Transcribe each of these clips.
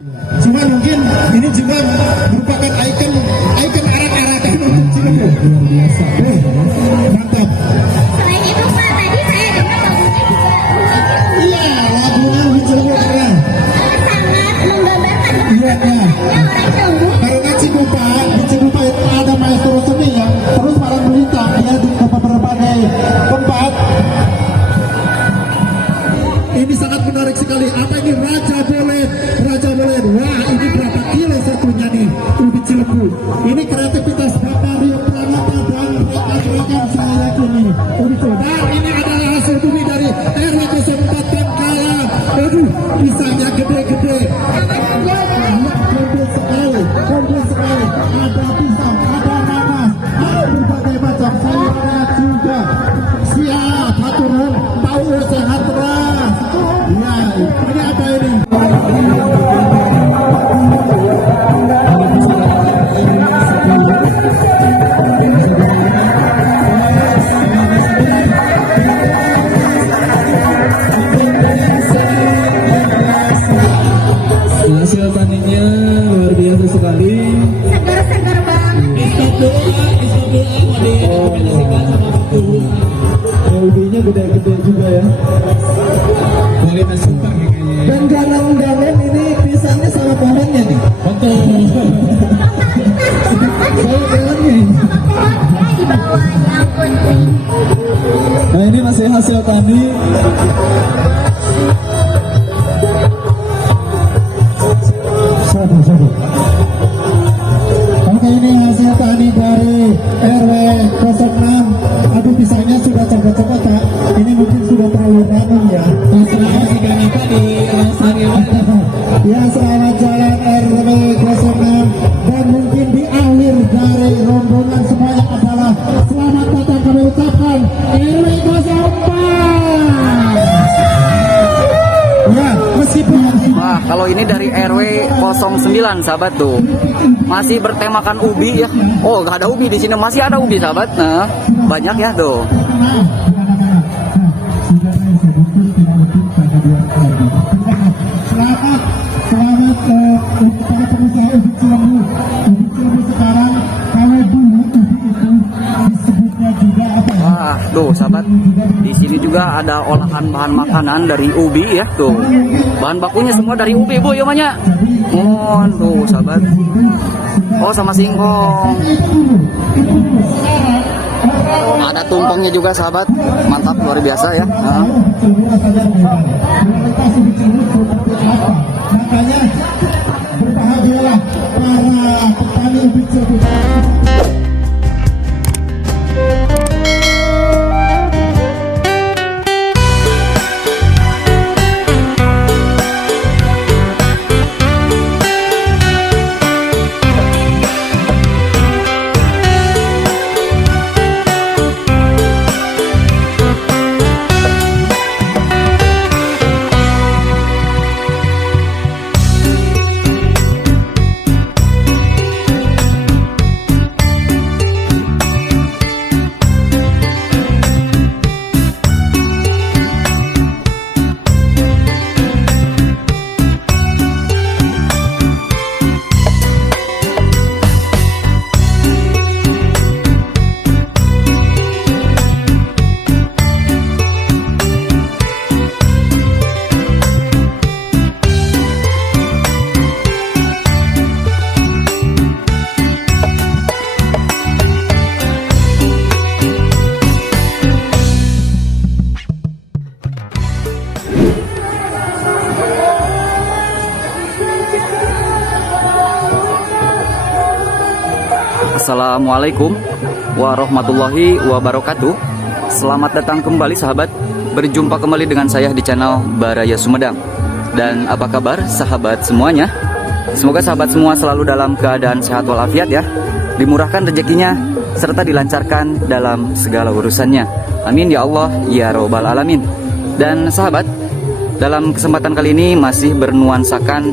Cuma mungkin ini juga merupakan ikon arak-arakan untuk Cirebon. Luar biasa. Mantap. Selain itu Pak, tadi saya dengar lagunya juga Iya, lagunya di Cirebon keren. sangat menggambarkan Iya, ya. orang Cirebon. Karena Cikupa, di Cikupa itu ada maestro seni ya, terus malam berita ya di berbagai tempat. Ini sangat menarik sekali. Apa ini Raja Bolet? Raja Bolet. Wah, ini berapa kilo satunya nih? Ubi Cilembu. Ini kreativitas Bapak Rio Pranata dan rekan-rekan saya yakin ini. Ubi Cilembu. Dan ini adalah hasil bumi dari RW 04 Bengkala. Aduh, pisangnya gede-gede. Komplit sekali, komplit sekali. Ada pisang, ada nanas, ada berbagai macam sayurnya juga. Siap, haturun, tahu sehat terus. Ya, ini apa ini? Hasil panennya luar biasa sekali. Segar-segar banget. Stop doa mau direkomendasikan sama waktu. Ubinya gede-gede juga ya. Kualitas super nih kayaknya. Dan jangan ini pisangnya sama pohonnya nih. Betul. Saya jalannya. Di bawah, ya ampun. Nah, ini masih hasil tani. Sabar. Oke, ini hasil tani dari RW 06. Aduh, pisangnya sudah copot-copot Kak. Ini mungkin sudah terlalu ranum ya. Terserah si Ganita di Sangiwara. Ya, selamat jalan RW 06. Dan mungkin di akhir dari rombongan semuanya adalah selamat datang kami ucapkan RW 04. Ya, meskipun Wah, kalau ini dari RW 09 sahabat tuh. Masih bertemakan ubi ya. Oh, nggak ada ubi di sini, masih ada ubi sahabat. Nah, banyak ya tuh. Selamat untuk para pengusaha ubi Cilembu. Ubi Cilembu sekarang, kalau dulu ubi itu disebutnya juga apa ya? Wah, tuh sahabat. Di sini juga ada olahan bahan makanan dari ubi ya tuh. Bahan bakunya semua dari ubi, Bu, ya banyak. Oh, tuh sahabat. Oh, sama singkong. Ada tumpengnya juga sahabat. Mantap, luar biasa ya. Nah. Makanya berbahagialah para petani ubi Cilembu. Assalamualaikum warahmatullahi wabarakatuh. Selamat datang kembali sahabat. Berjumpa kembali dengan saya di channel Baraya Sumedang. Dan apa kabar sahabat semuanya? Semoga sahabat semua selalu dalam keadaan sehat walafiat ya. Dimurahkan rezekinya serta dilancarkan dalam segala urusannya. Amin ya Allah ya robbal alamin. Dan sahabat, dalam kesempatan kali ini masih bernuansakan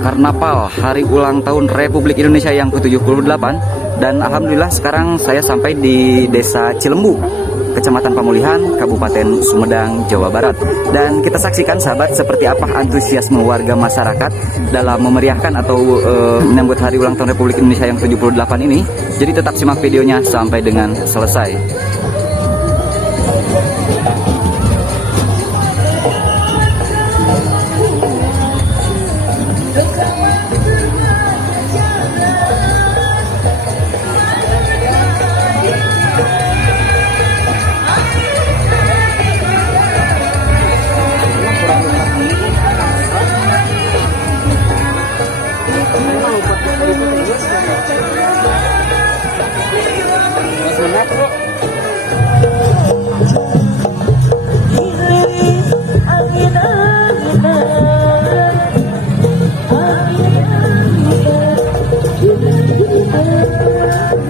karnaval hari ulang tahun Republik Indonesia yang ke-78. Dan alhamdulillah sekarang saya sampai di Desa Cilembu, Kecamatan Pamulihan, Kabupaten Sumedang, Jawa Barat. Dan kita saksikan sahabat seperti apa antusiasme warga masyarakat dalam memeriahkan atau menyambut hari ulang tahun Republik Indonesia yang 78 ini. Jadi tetap simak videonya sampai dengan selesai.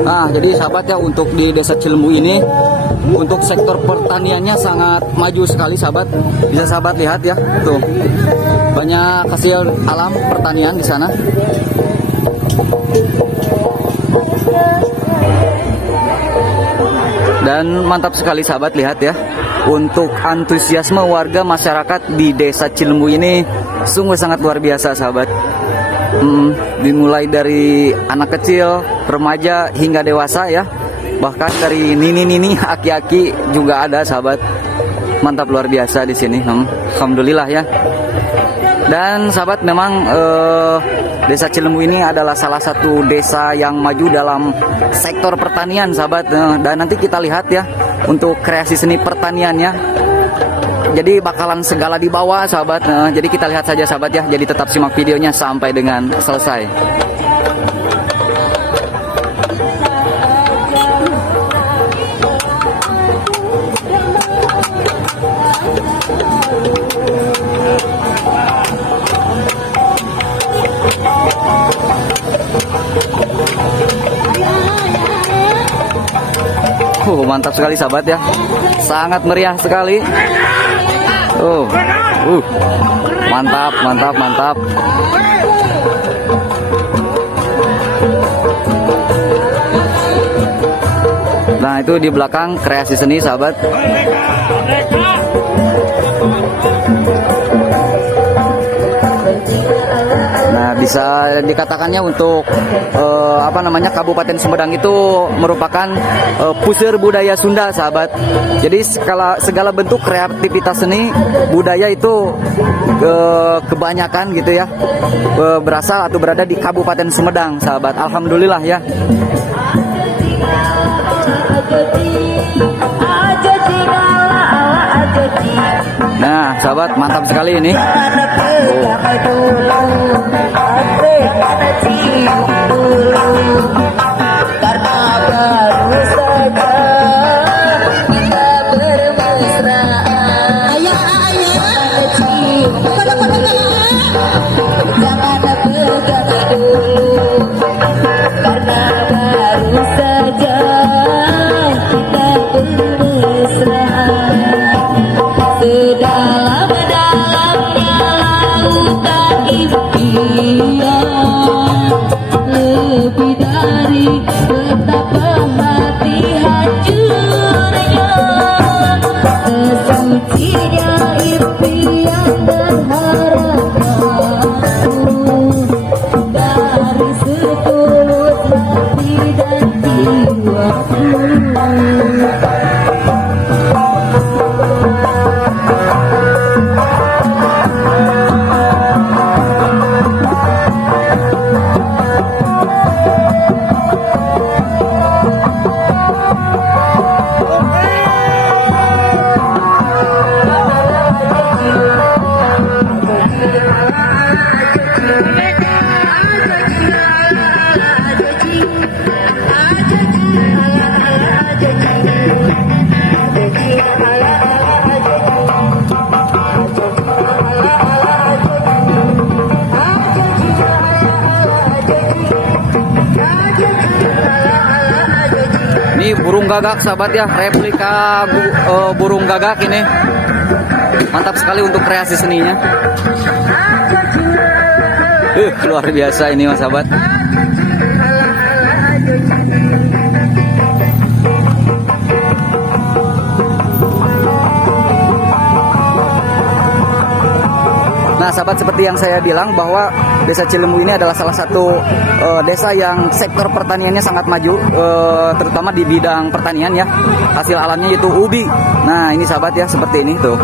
Nah, jadi sahabat ya, untuk di Desa Cilembu ini untuk sektor pertaniannya sangat maju sekali sahabat. Bisa sahabat lihat ya, tuh banyak hasil alam pertanian di sana. Dan mantap sekali sahabat, lihat ya, untuk antusiasme warga masyarakat di Desa Cilembu ini sungguh sangat luar biasa sahabat. Dimulai dari anak kecil, remaja hingga dewasa ya, bahkan dari nini-nini, aki-aki juga ada sahabat. Mantap luar biasa di sini. Alhamdulillah ya. Dan sahabat, memang Desa Cilembu ini adalah salah satu desa yang maju dalam sektor pertanian sahabat. Dan nanti kita lihat ya untuk kreasi seni pertaniannya. Jadi bakalan segala dibawa sahabat. Jadi kita lihat saja sahabat ya. Jadi tetap simak videonya sampai dengan selesai. Mantap sekali sahabat ya. Sangat meriah sekali. Mantap, mantap, mantap. Nah, itu di belakang kreasi seni sahabat. Nah, bisa dikatakannya untuk Kabupaten Sumedang itu merupakan puseur budaya Sunda sahabat. Jadi segala bentuk kreativitas seni budaya itu kebanyakan gitu ya, berasal atau berada di Kabupaten Sumedang sahabat. Alhamdulillah ya. Nah sahabat, mantap sekali ini. Ini burung gagak sahabat ya, replika burung gagak ini. Mantap sekali untuk kreasi seninya. Luar biasa ini mas sahabat. Nah, sahabat, seperti yang saya bilang bahwa Desa Cilembu ini adalah salah satu desa yang sektor pertaniannya sangat maju, terutama di bidang pertanian ya. Hasil alamnya yaitu ubi. Nah, ini sahabat ya, seperti ini tuh.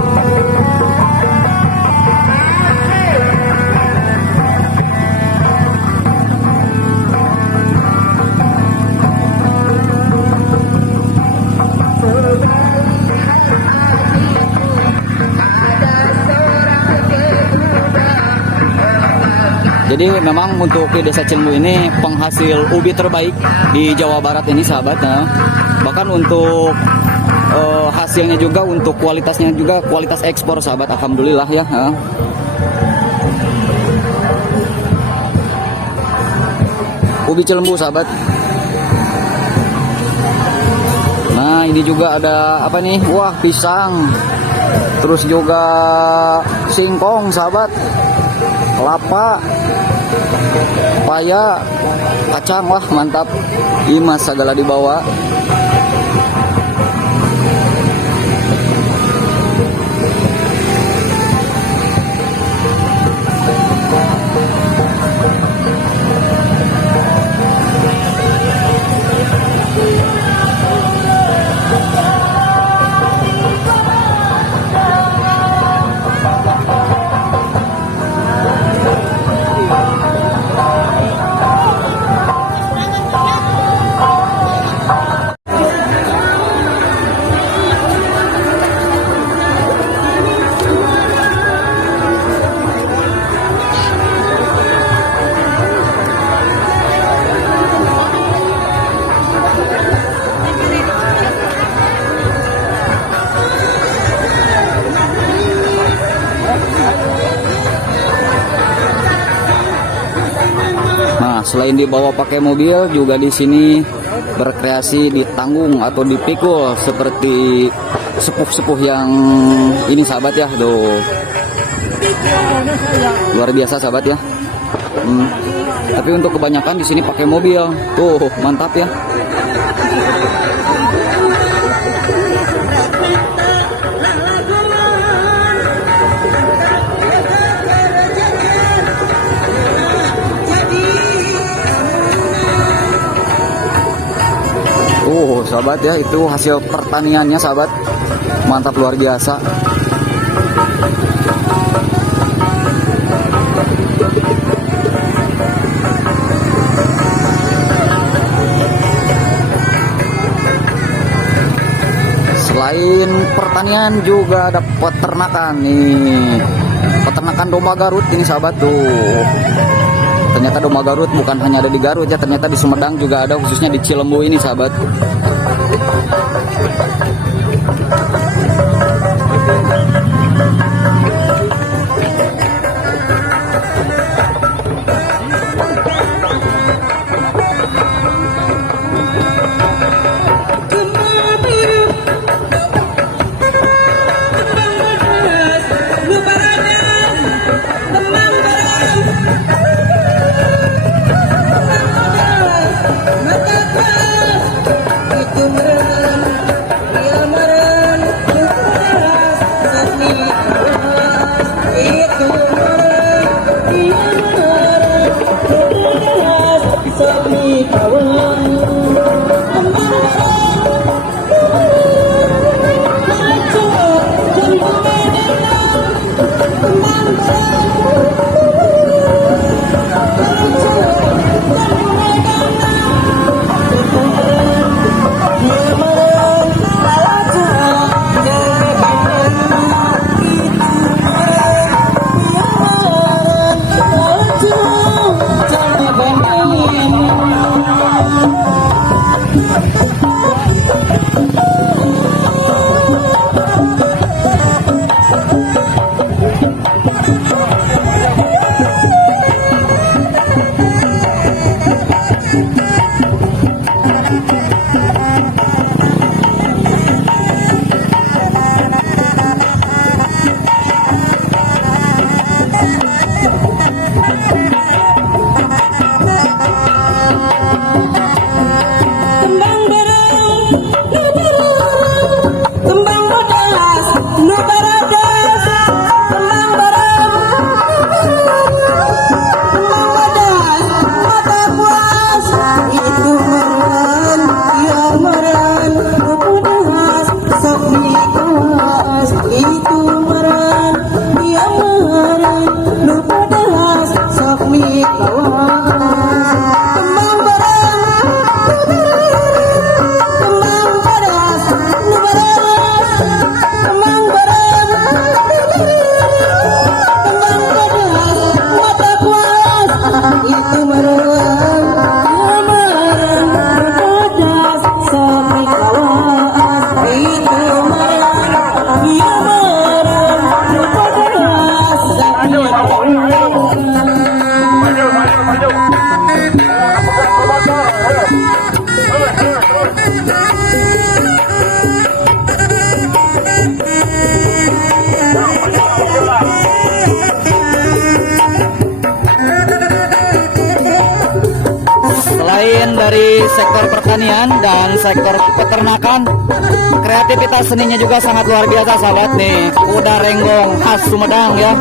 Jadi memang untuk di Desa Cilembu ini penghasil ubi terbaik di Jawa Barat ini, sahabat. Nah, bahkan untuk hasilnya juga, untuk kualitasnya juga kualitas ekspor, sahabat. Alhamdulillah ya. Ubi Cilembu, sahabat. Nah, ini juga ada apa nih? Wah, pisang. Terus juga singkong, sahabat. Kelapa, paya, kacang, wah mantap. Imas segala dibawa. Selain dibawa pakai mobil, juga di sini berkreasi di tanggung atau dipikul seperti sepuh-sepuh yang ini, sahabat ya. Tuh. Luar biasa, sahabat ya. Tapi untuk kebanyakan di sini pakai mobil. Tuh, mantap ya. Sahabat ya, itu hasil pertaniannya, sahabat. Mantap, luar biasa. Selain pertanian juga ada peternakan nih. Peternakan domba Garut ini, sahabat tuh. Ternyata domba Garut bukan hanya ada di Garut ya, ternyata di Sumedang juga ada, khususnya di Cilembu ini, sahabat. Itu Selain dari sektor pertanian dan sektor peternakan, kreativitas seninya juga sangat luar biasa sahabat nih. Kuda renggong khas Sumedang ya.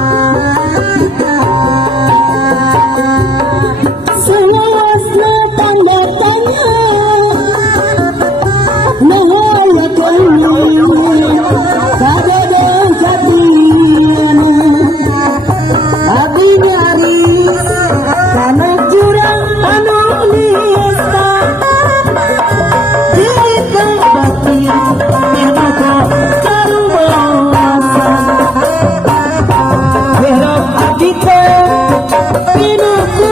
Selawasna tanda tanya Nahaya kami Kadadang jadian Abi nyaris Karena jurang anu nista Kita batin Maka karubawasan Berap abita Pinuku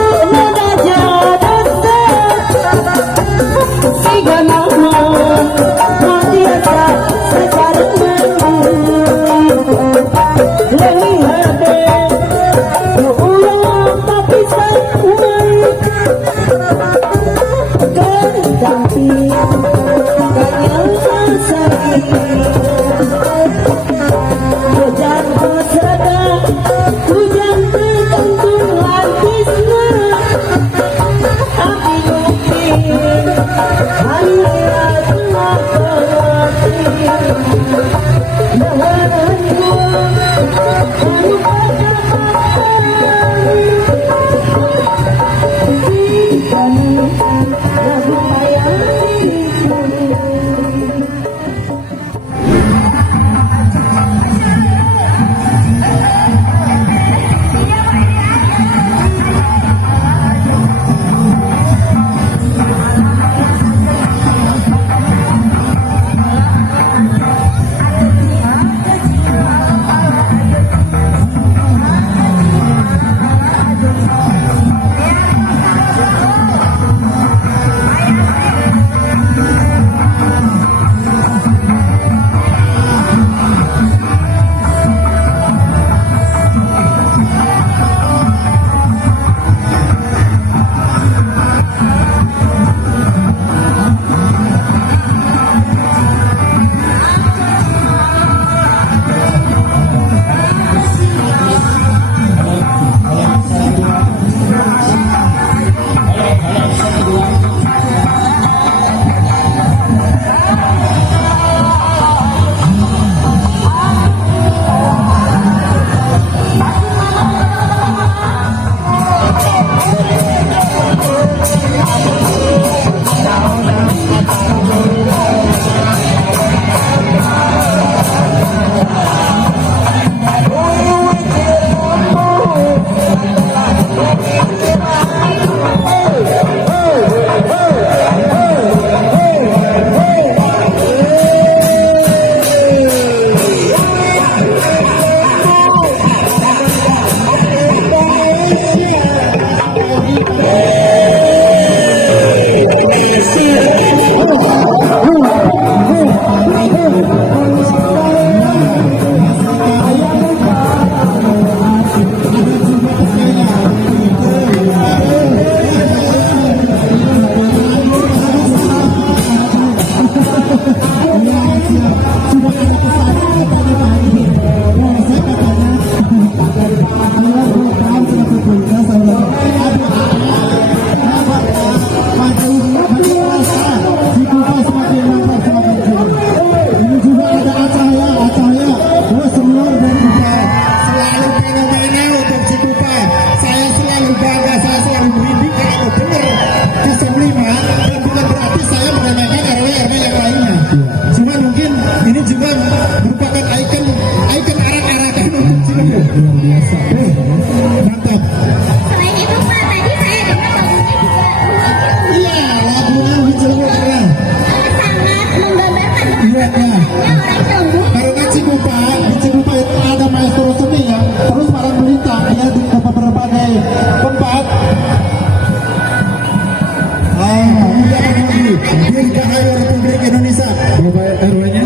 Dirgahayu Republik Indonesia. Bapak RW-nya.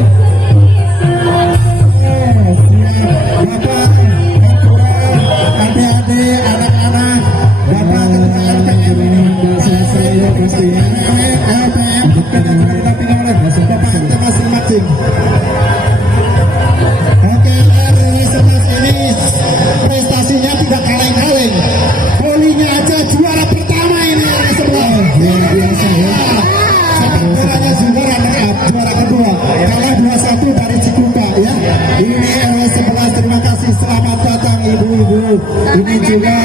Bapak, adik-adik, anak-anak, Bapak ketua RT LPM kita didampingi oleh Bapak RT masing-masing. Oke, RW 11 ini prestasinya tidak kaleng-kaleng. Volinya aja juara pertama ini RW 11. Luar biasa ya. Sepak bolanya juara kedua. Kalah 2-1 dari Cikupa ya. Ini RW 11, terima kasih, selamat datang ibu-ibu. Ini juga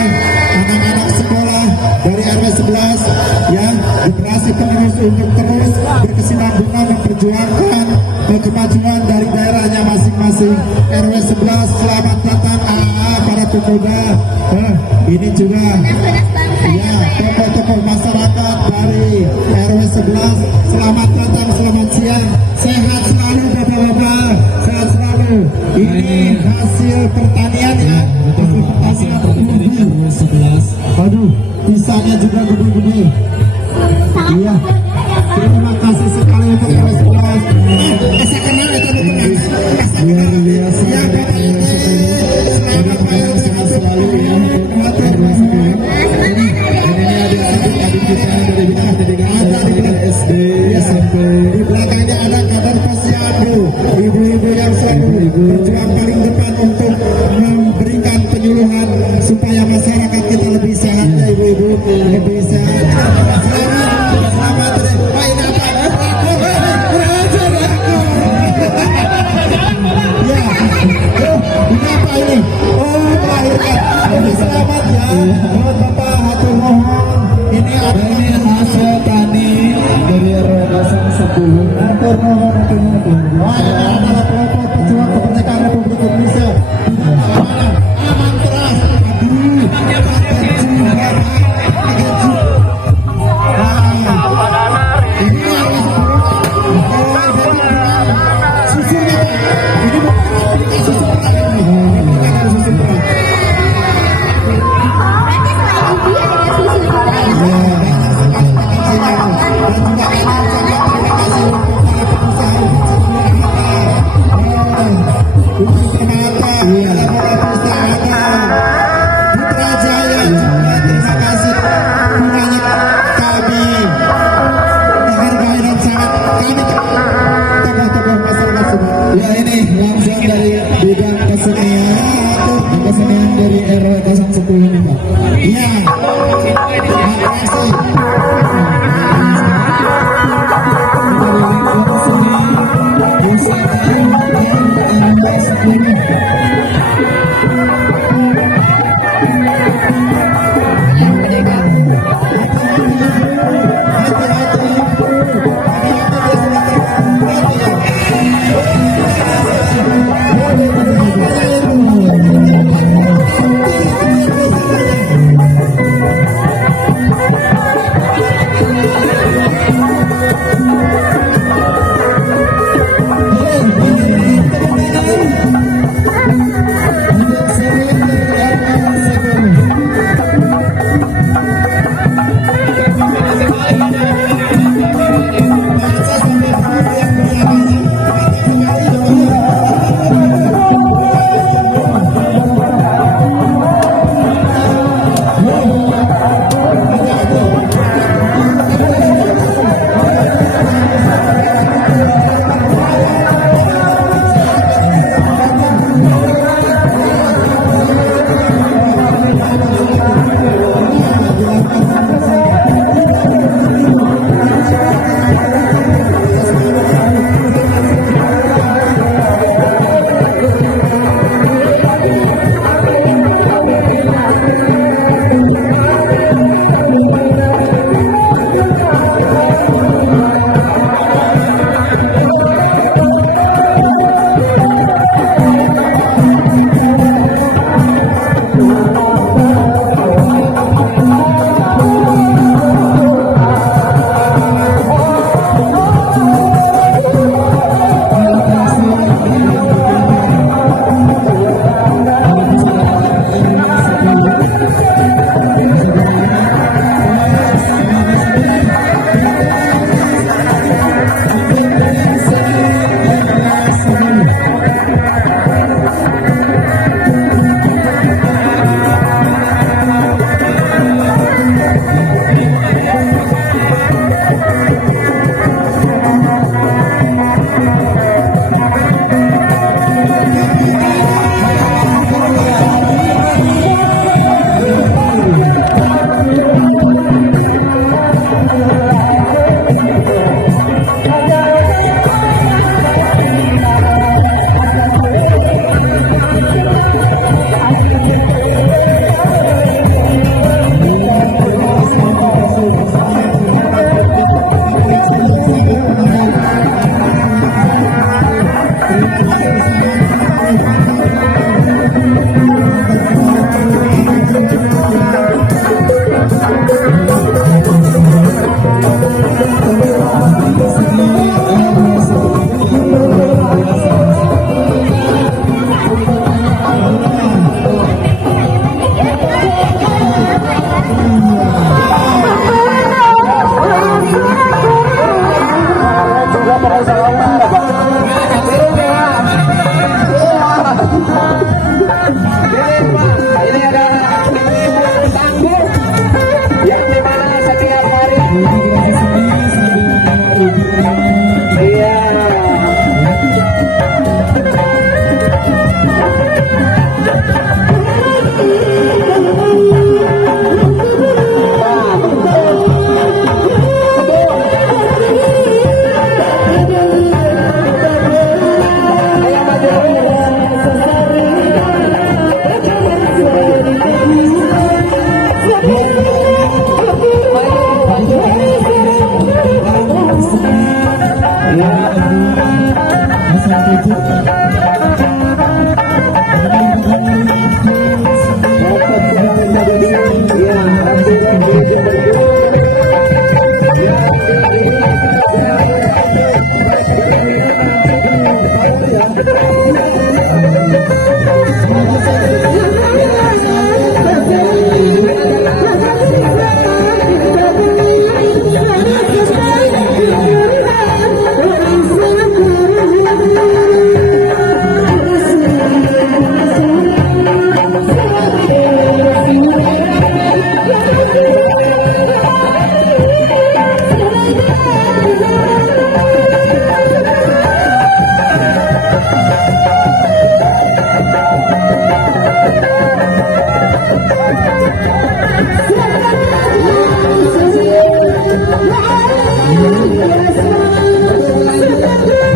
anak-anak sekolah dari RW 11 ya, generasi penerus untuk terus berkesinambungan memperjuangkan kemajuan dari daerahnya masing-masing. RW 11 selamat datang para pemuda. Ini juga ya tokoh-tokoh masyarakat dari RW 11 selamat datang, selamat siang, sehat selalu bapak-bapak, sehat selalu. Ini hasil pertanian ya, hasil pertanian. Waduh, pisangnya juga gede-gede. Iya, terima kasih sekali untuk RW 11. Rasa kenal itu luar biasa. Ya, Bapak RT, selamat malam, sehat selalu ya. Ini adik-adik kita dari bidang pendidikan SD, SMP. Di belakangnya ada kader posyandu, ibu-ibu yang selalu berjuang paling depan untuk memberikan penyuluhan supaya masyarakat kita lebih sehat ya ibu-ibu, lebih sehat. Selamat Pak, ini apa? Ya, ini apa ini? Oh, melahirkan. Oke, selamat ya buat Bapak, hatur nuhun. Ini hasil tani dari RW 10. Hatur nuhun, hatur nuhun. Wah, ini adalah kelompok pejuang kemerdekaan Republik Indonesia. Aman teras.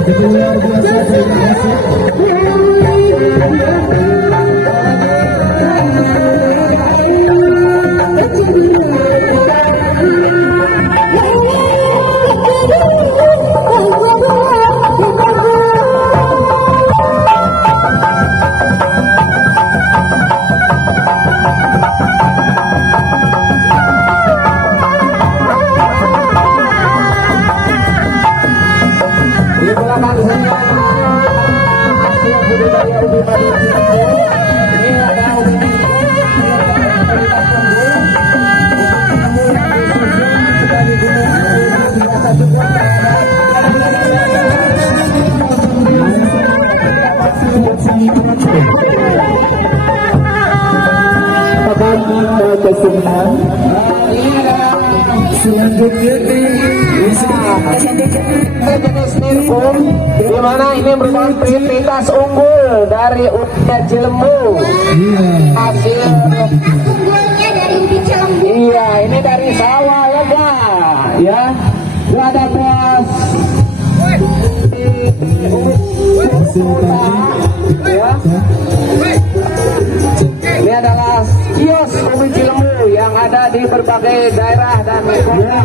Begitu luar biasa, terima kasih. Di belakang saya hasil budidaya ubi madu Cirebon. Ini ada ubi dari gunung biasa juga selanjutnya jenis nirpum, di mana ini merupakan prioritas unggul dari ubi Cilembu. Hasil Unggulnya dari ubi Cilembu. iya, ini dari sawah lega, ya. Itu ada bos. Ya. Ini adalah kios ubi Cilembu yang ada di berbagai daerah dan kota.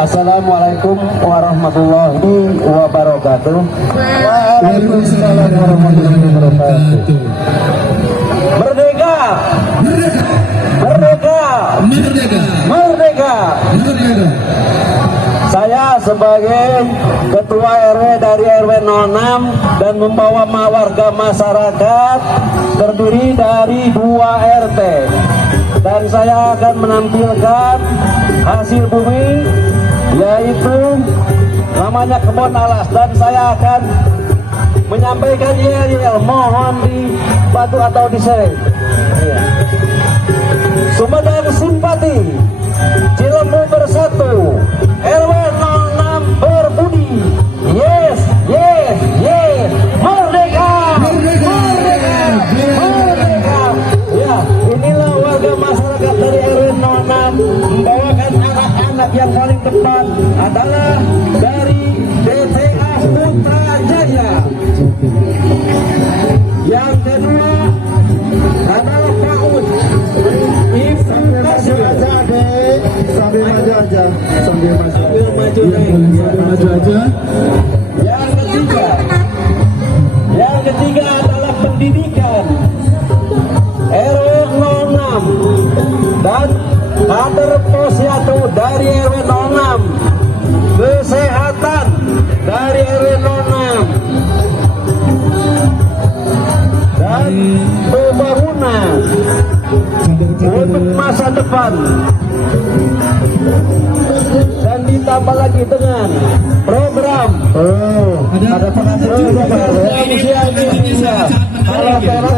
Assalamualaikum warahmatullahi wabarakatuh. Waalaikumsalam warahmatullahi wabarakatuh. Merdeka! Merdeka! Merdeka. Merdeka! Merdeka. Saya sebagai Ketua RW dari RW 06 dan membawa warga masyarakat terdiri dari 2 RT. Dan saya akan menampilkan hasil bumi, yaitu namanya kebun alas, dan saya akan menyampaikan yel-yel, mohon dibantu atau di-share. Ya. Sumedang simpati, Cilembu bersatu, RW 06 berbudi. Yes, yes, yes, merdeka, merdeka, merdeka. Ya, inilah warga masyarakat dari RW 06 membawakan anak-anak yang paling depan adalah dari DTA Putrajaya. Yang kedua adalah PAUD. Sambil maju aja, dek. Sambil maju aja. Sambil maju. Sambil maju, Iya, Dek. sambil maju aja. Yang ketiga adalah pendidikan. RW 06 dan kader posyandu dari RW 06. Kesehatan dari RW 06. Dan pembangunan untuk masa depan. Dan ditambah lagi dengan program ada usia Indonesia. Kalau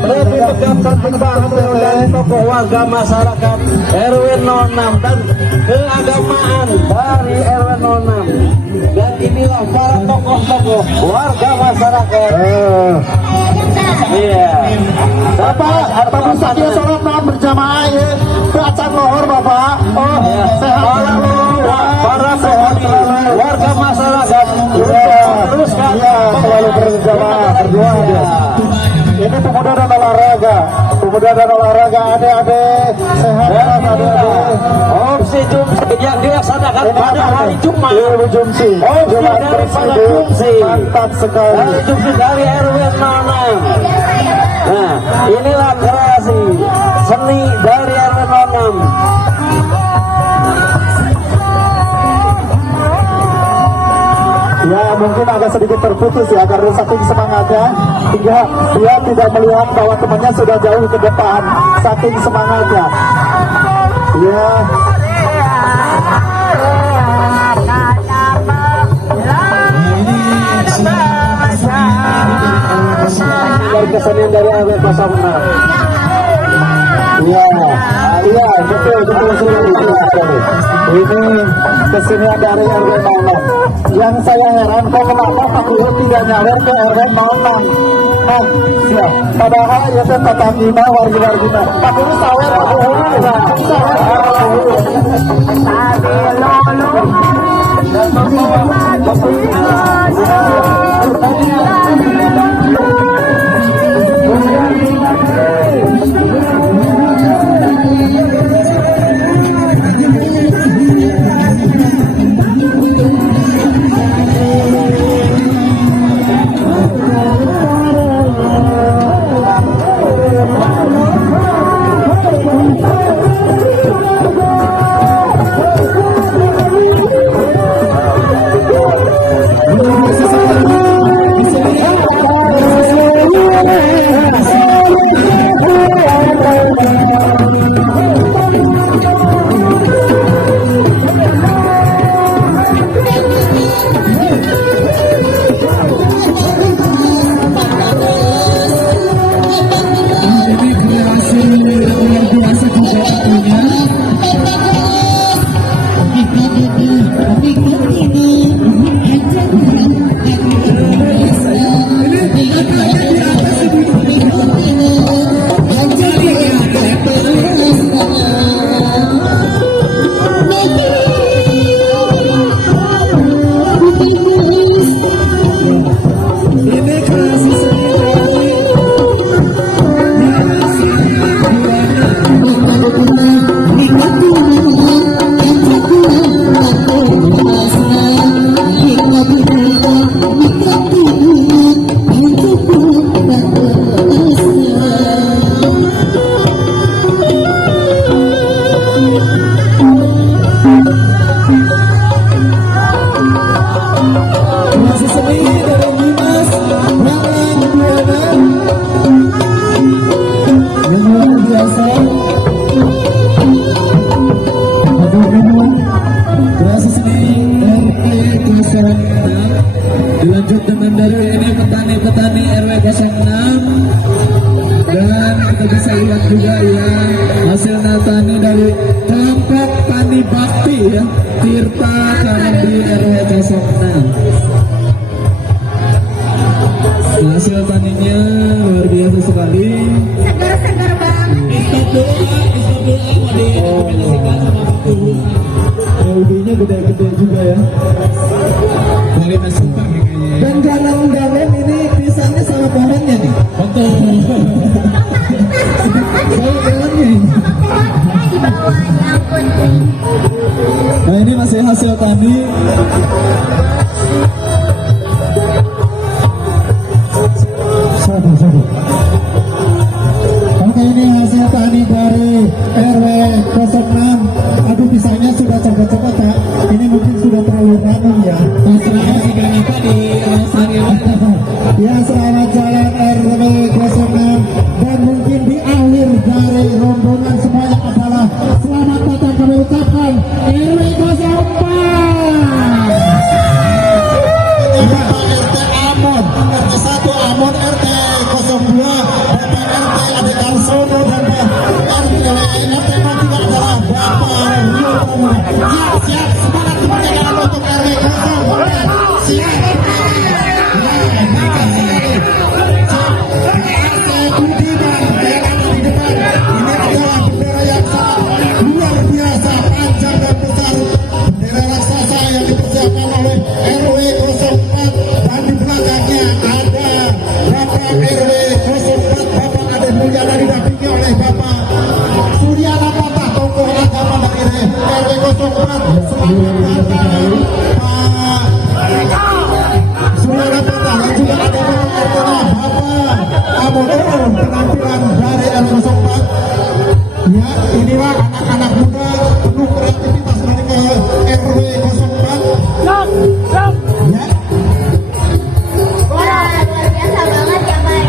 lebih tegakkan pembangunan dan tokoh warga masyarakat RW 06 dan keagamaan dari RW 06. Dan inilah para tokoh-tokoh warga masyarakat. Iya. Bapak, Bapak Satya sholat malam berjamaah ya. Bacaan lohor Bapak. Oh, ya. Sehat para sehat warga masyarakat. Teruskan. Iya, selalu berjamaah, berdoa ya. Ini pemuda dan olahraga. Pemuda dan olahraga, adik-adik sehat, adik-adik. Opsi Jumsi yang dilaksanakan pada hari Jumat. Ilmu Jumsi. Opsi daripada Jumsi. Mantap sekali. Dari Jumsi dari RW 06. Nah, inilah kreasi seni dari RW 06. Ya, mungkin agak sedikit terputus ya karena saking semangatnya hingga dia tidak melihat bahwa temannya sudah jauh ke depan, saking semangatnya. Ya. Dari kesenian dari RW 06. Iya, iya, betul sekali. Ini kesenian dari RW 06. Yang saya heran kok kenapa Pak Guru tidak nyawer ke RW 06. Nah, siap. Padahal ya saya tetap lima warga-warga. Pak Guru sawer Pak Guru. Dilanjut dengan dari ini petani-petani RW 06. Dan kita bisa lihat juga ya hasil tani dari kelompok Tani Bakti ya, Tirta Karambi RW 06. Hasil taninya luar biasa sekali. Segar-segar banget. Stop doa mau direkomendasikan sama Pak Guru. Ubinya gede-gede juga ya. Dari Mesubang ya kayaknya. Dan dalam ini pisangnya sama pohonnya nih. Betul. Saya jalannya. Nah ini masih hasil tani. Sabar. Oke, ini hasil tani dari RW 06. Aduh, pisangnya sudah copot-copot Pak. Ini mungkin sudah terlalu ranum ya. Pasrah si Gani tadi Ya, selamat jalan RW 06. Dan mungkin di akhir dari rombongan semuanya adalah selamat datang kami ucapkan RW 04. RT Amon, RT 1 Amon, RT 02 Bapak RT Ade Karsono dan RT RT 03 adalah Bapak Rio Pramono. Siap, semangat semuanya dalam untuk RW 04. Siap. Penampilan dari RW 04. Ya, inilah anak-anak muda penuh kreativitas dari ke RW 04. Ya. Wah, luar biasa banget ya, Bay.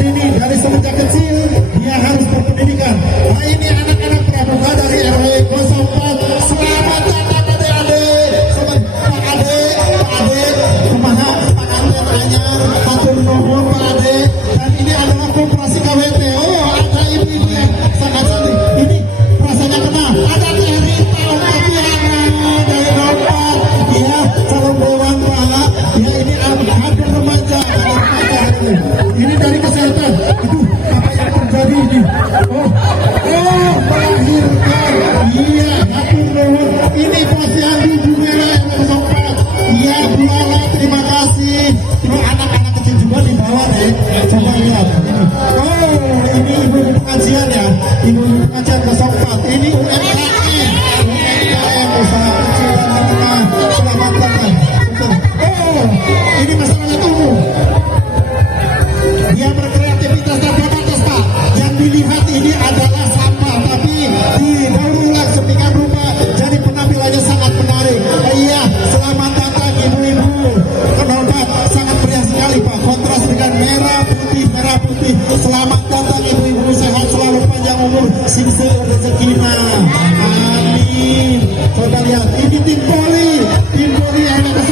dini dari semenjak kecil dia harus berpendidikan. Nah ini anak-anak pramuka dari RW 04. Selamat datang adik-adik. Pak Ade, kumaha Pak Ade anyar, hatur nuhun Pak Ade. Dan ini adalah koperasi KWT. Oh ada ibu-ibu yang sangat cantik. Ini rasanya kenal. Ada Teh Rita Oktaviana dari Nomor. Ya calon dewan Pak. Ya ini hampir remaja. Ini dari kesehatan. Aduh, apa yang terjadi ini? Melahirkan. Iya, hatur nuhun. Ini posyandu Bu Mela yang bersopat. Iya, Bu Lala, terima kasih. Ini anak-anak kecil juga di bawah deh. Coba lihat. Ini ibu pengajian ya. Ibu pengajian bersopat. Ini UMKM usaha kecil dan menengah. Selamat datang. Ini masalahnya tumbuh. Dia berkreativitas dan berbatas Pak. Yang dilihat ini adalah sampah, tapi didaur ulang sedemikian rupa jadi penampilannya sangat menarik. Iya, selamat datang ibu-ibu. Terhormat, sangat meriah sekali Pak. Kontras dengan merah putih. Selamat datang ibu-ibu, sehat selalu, panjang umur, singse rezekina. Amin. Coba lihat, ini tim Poli RW 04.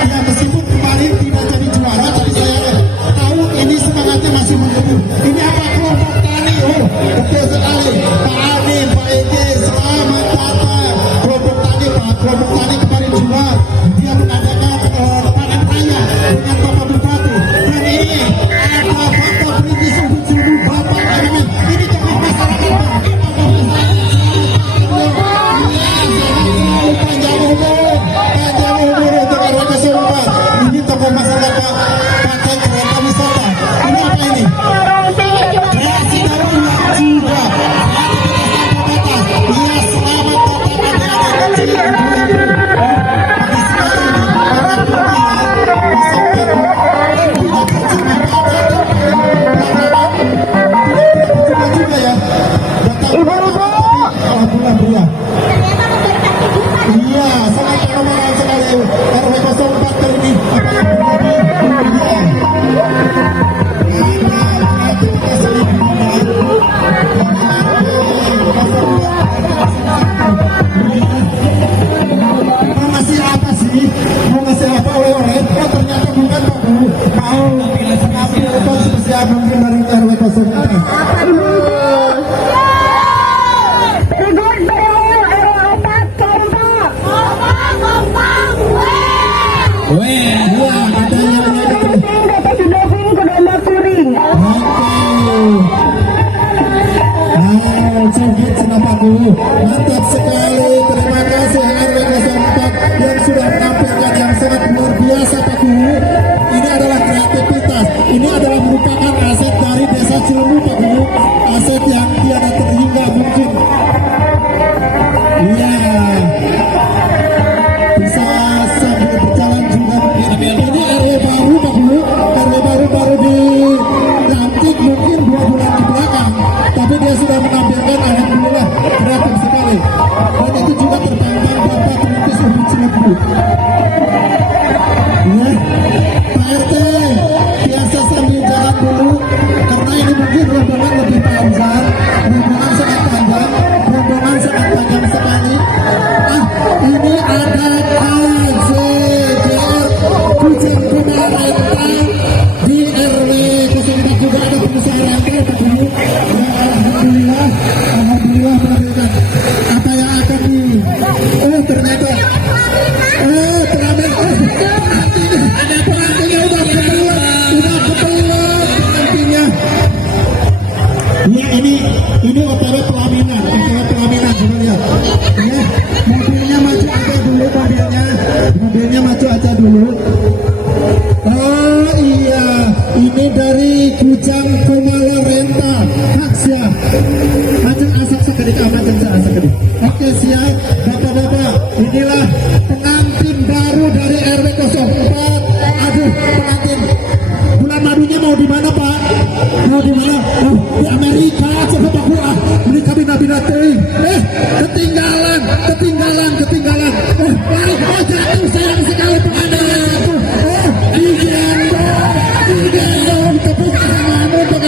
Ya meskipun kemarin tidak jadi juara, tapi saya tahu ini semangatnya masih menggebu. Ini apa kelompok tani? Oh, betul sekali. Pak Adi, Pak Ege, selamat datang. Kelompok tani Pak, kelompok tani kemarin juga dia mengadakan panen raya dengan Bapak Bupati. Dan ini ada Bapak Perintis Ubud Cilebut, Bapak Amin. Ini tokoh masyarakat Pak. Panjang umur untuk RW 04. Ini tokoh masyarakat pakai kereta wisata. Ini apa ini? Kreasi dan ulang juga. Iya, selamat datang adik-adik kecil. Juga ya. Ibu-ibu. Alhamdulillah pria. Iya, sangat fenomenal sekali RW 04 kali ini. Apa yang terjadi? Mau ngasih apa sih? Mau ngasih apa oleh-oleh? Oh ternyata bukan Pak Bu. Mau ngasih apa spesial mungkin dari RW 04. Mantap sekali, terima kasih RW 04 yang sudah menampilkan yang sangat luar biasa Pak Guru. Ini adalah kreativitas, ini adalah merupakan aset dari desa Cilemu Pak Guru, aset yang tiada terhingga mungkin. Iya, bisa sambil berjalan juga mungkin. Ini RW baru Pak Guru, RW baru dilantik mungkin 2 bulan di belakang, tapi dia sudah menampilkan alhamdulillah kreatif sekali. Dan itu juga terpampang Bapak Perintis Ubud Cilebut. Ya, Pak RT biasa sambil jalan dulu karena ini mungkin rombongan lebih panjang, rombongan sangat panjang sekali. Ini ada KJDR Kucing Kumarenta di RW 04 juga ada pengusaha rangkai Pak Guru. Alhamdulillah menampilkan apa yang akan di ternyata penampilan ada pengantinnya udah kebetulan pengantinnya. Ya ini OTW pelaminan coba lihat. Ya, mobilnya maju aja dulu mobilnya maju aja dulu. Oh iya, ini dari Kujang Kumarenta Haksya. Ajeng asak sekedik amajeng sekedik. Oke siap, bapak-bapak. Inilah pengantin baru dari RW 04. Aduh, pengantin. Bulan madunya mau di mana Pak? Mau di mana? Oh, di Amerika. Coba Pak Guru beli kabin-kabin teuing. Ketinggalan. Jatuh sayang sekali pengantin. Digendong tepuk tangan untuk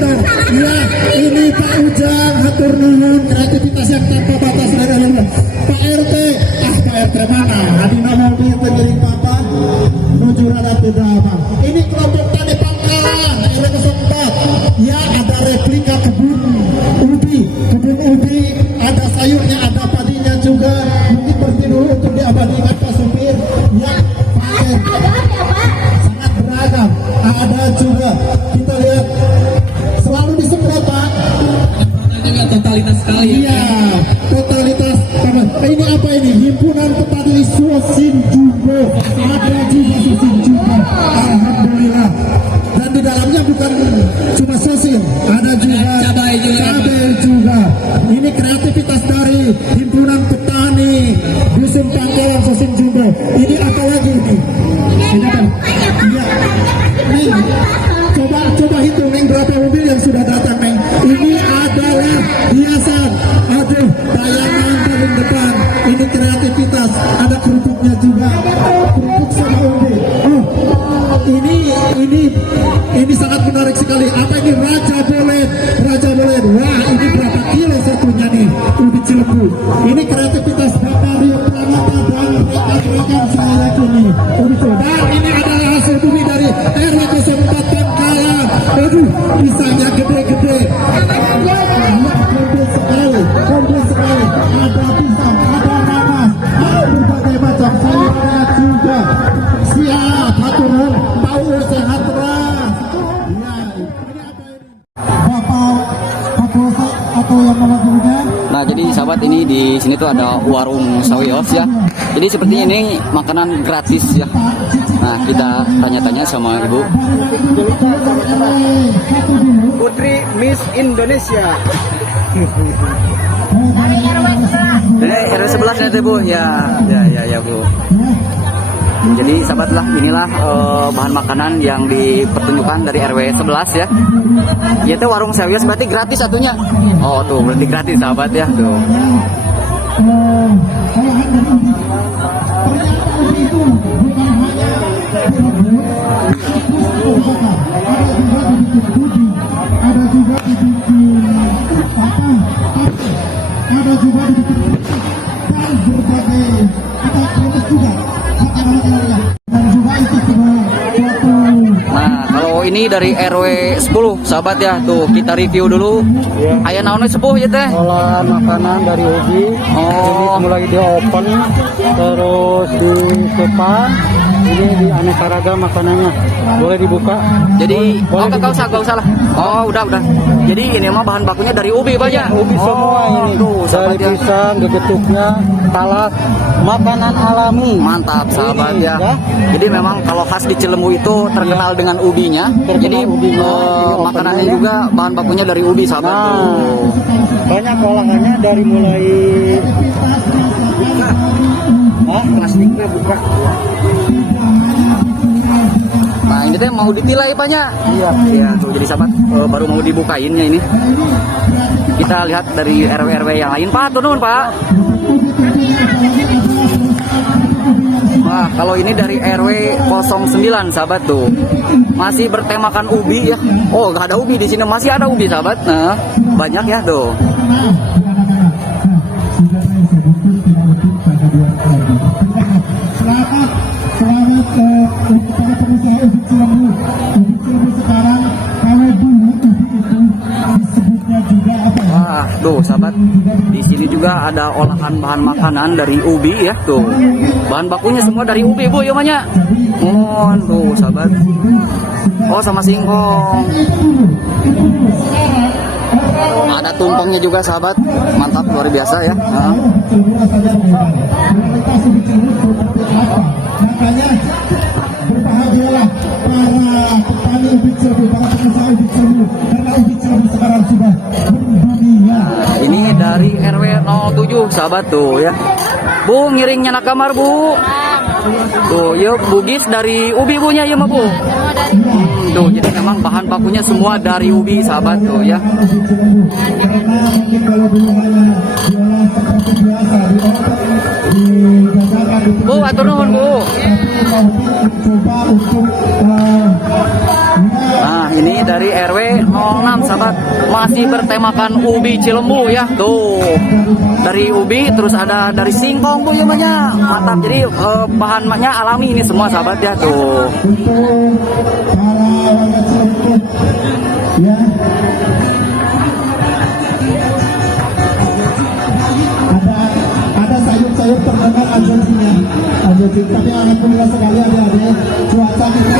dong. Ya, ini Pak Ujang, hatur nuhun, kreativitas yang tanpa batas dari Allah. Pak RT, Pak RT mana? Adina mau pengiring papa, menuju rada apa? Ini kelompok tani Pangkalan, ini kesempat. Ya, ada replika kebun ubi, ada sayurnya, ada padinya juga. Mungkin berhenti dulu untuk diabadikan Pak Supir. Ya, Pak RT. Sangat beragam. Ada juga kita lihat selalu disemprot Pak. Totalitas sekali. Iya, totalitas. Ini apa ini? Himpunan petani Sosin Jumbo. Ada juga Sosin Jumbo. Alhamdulillah. Dan di dalamnya bukan cuma sosin, ada juga cabai juga. Ini kreativitas dari himpunan petani Dusun Pangkalan Sosin Jumbo. Ini apa lagi ini? Ini apa? Iya. Neng, coba hitung Neng berapa mobil yang sudah datang Neng. Ini adalah hiasan. Aduh, tayangan paling depan. Ini kreativitas. Ada kerupuknya juga. Kerupuk sama ubi. Oh, ini sangat menarik sekali. Apa ini Raja Bolet? Wah, ini berapa kilo satunya nih? Ubi Cilembu. Ini kreativitas Bapak Rio Pranata dan rekan-rekan saya yakini. Ubi Cilembu. Dan ini adalah hasil bumi dari RW 04 Pangkalan. Aduh, pisangnya gede-gede. Komplit sekali. Ada pisang, ada nanas, ada berbagai macam sayurnya juga. Siap, haturan, tahu sehat terus. Ya, ini apa ini? Bapak Kapolsek atau yang melakukannya? Nah, jadi sahabat, ini di sini tuh ada warung sawios ya. Jadi sepertinya ini makanan gratis ya. Nah, kita tanya-tanya sama Ibu. Putri Miss Indonesia. Ini RW 11 ya Bu. Ya Bu. Jadi sahabat lah, inilah bahan makanan yang dipertunjukkan dari RW 11 ya. Ya itu warung sawios berarti gratis satunya. Oh tuh berarti gratis sahabat ya tuh. Ada juga dan berbagai juga dan juga itu suatu. Nah, kalau ini dari RW 10 sahabat ya, tuh kita review dulu. Aya naonnya sepuh ya teh? Olahan makanan dari ubi. Ini mulai di open, terus di sepan. Ini di aneka ragam makanannya. Boleh dibuka. Jadi gak usah lah. Oh udah. Jadi ini mah bahan bakunya dari ubi banyak. Ubi semua ini. Tuh, Dari sahabat ya. pisang, gegetuknya, talas, makanan alami. Mantap sahabat Ini, ya. ya. Jadi memang kalau khas di Cilembu itu terkenal dengan ubinya. Terkenal Jadi ubinya. Ini makanannya open juga bahan bakunya dari ubi sahabat. Nah, Tuh. banyak olahannya dari mulai plastiknya buka. Nah ini teh mau ditilai banyak. Iya. Ya tuh jadi sahabat baru mau dibukainnya ini. Kita lihat dari RW-RW yang lain Pak, turun Pak. Wah kalau ini dari RW 09 sahabat tuh masih bertemakan ubi ya. Oh nggak ada ubi di sini, masih ada ubi sahabat. Nah banyak ya tuh. Selamat kepada pengusaha ubi Cilembu. Ubi Cilembu sekarang kalau dulu ubi itu disebutnya juga apa ya? Wah, tuh sahabat, di sini juga ada olahan bahan makanan dari ubi ya tuh. Bahan bakunya semua dari ubi Bu, ya banyak. Oh, tuh sahabat. Oh, sama singkong. Ada tumpengnya juga sahabat, mantap luar biasa ya. Nah. Makanya berbahagialah para petani ubi Cilembu, para pengusaha ubi Cilembu, karena ubi Cilembu sekarang sudah mendunia. Ini dari RW 07 sahabat tuh ya. Bu ngiringnya nak kamar Bu. Tuh yuk bugis dari ubi bunya ya Bu. Tuh jadi memang bahan bakunya semua dari ubi sahabat tuh ya. Karena mungkin kalau dulu hanya jualan seperti biasa dijajakan di Bu atur nuhun Bu. coba untuk Nah ini dari RW 06 sahabat, masih bertemakan ubi Cilembu ya. Tuh dari ubi, terus ada dari singkong tuh ya banyak, mantap. Jadi bahan maknya alami ini semua sahabat ya. Tuh ya, ada sayur-sayur terkenal Argentina, tapi alhamdulillah sekali adik-adik cuaca kita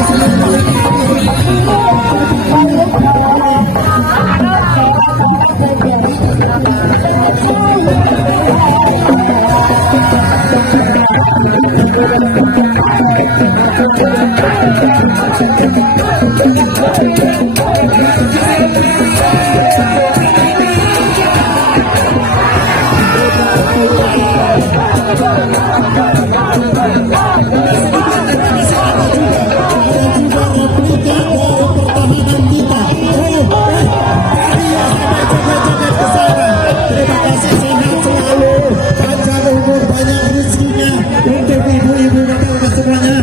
untuk ibu-ibu bapak semuanya.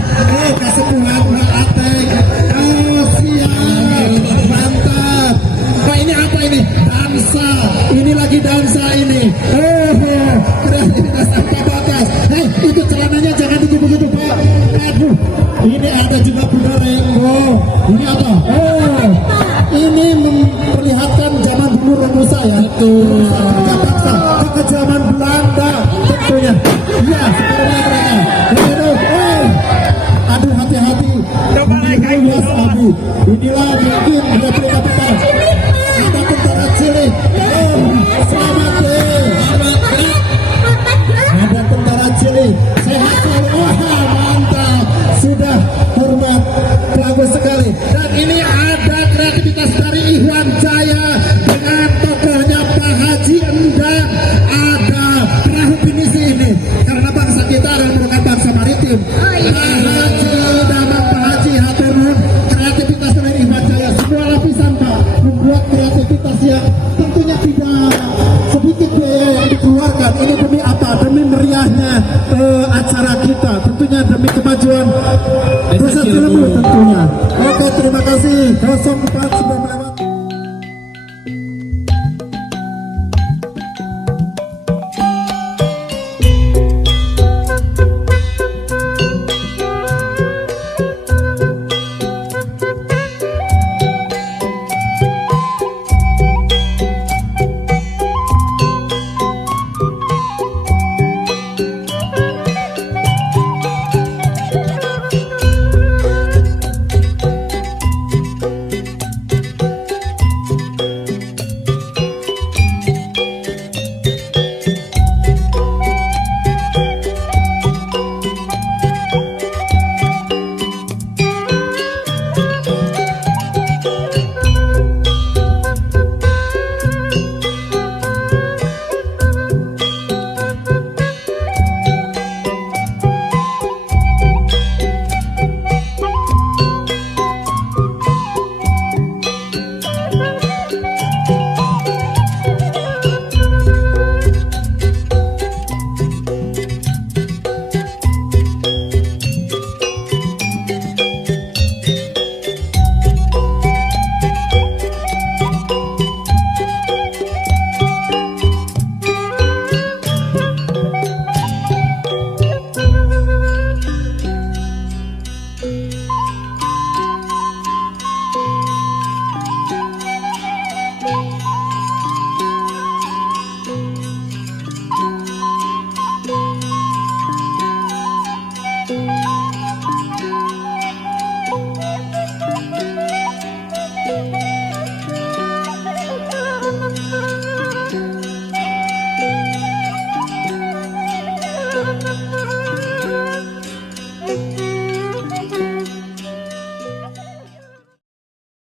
Kasih Tuhan Atek. Siap, mantap. Pak ini apa ini? Dansa. Ini lagi dansa ini. Kreativitas tanpa batas. Itu celananya jangan begitu-begitu Pak. Aduh, ini ada juga kuda Rengo. Ini apa? Ini memperlihatkan zaman dulu Romusa ya. Itu paksa ke zaman Belanda tentunya. Iya, sekarang mereka. Aduh, hati-hati. Luas Abu. Inilah mungkin replika kita. Ada tentara cilik. Selamat deh. Ada tentara cilik. Sehat selalu. Wah, mantap. Sudah hormat. Bagus sekali. Dan ini ada kreativitas dari Ikhwan Jaya dengan tokohnya Pak Haji Endang. Ada perahu pinisi ini karena bangsa kita adalah merupakan bangsa maritim. Pak Haji dan Pak Haji Haturun, kreativitas dari Ikhwan Jaya semua lapisan Pak membuat kreativitas yang tentunya tidak sedikit biaya yang dikeluarkan. Ini demi apa? Demi meriahnya acara kita, tentunya demi kemajuan Desa Cilembu tentunya. Oke, terima kasih. 04 sudah melewati.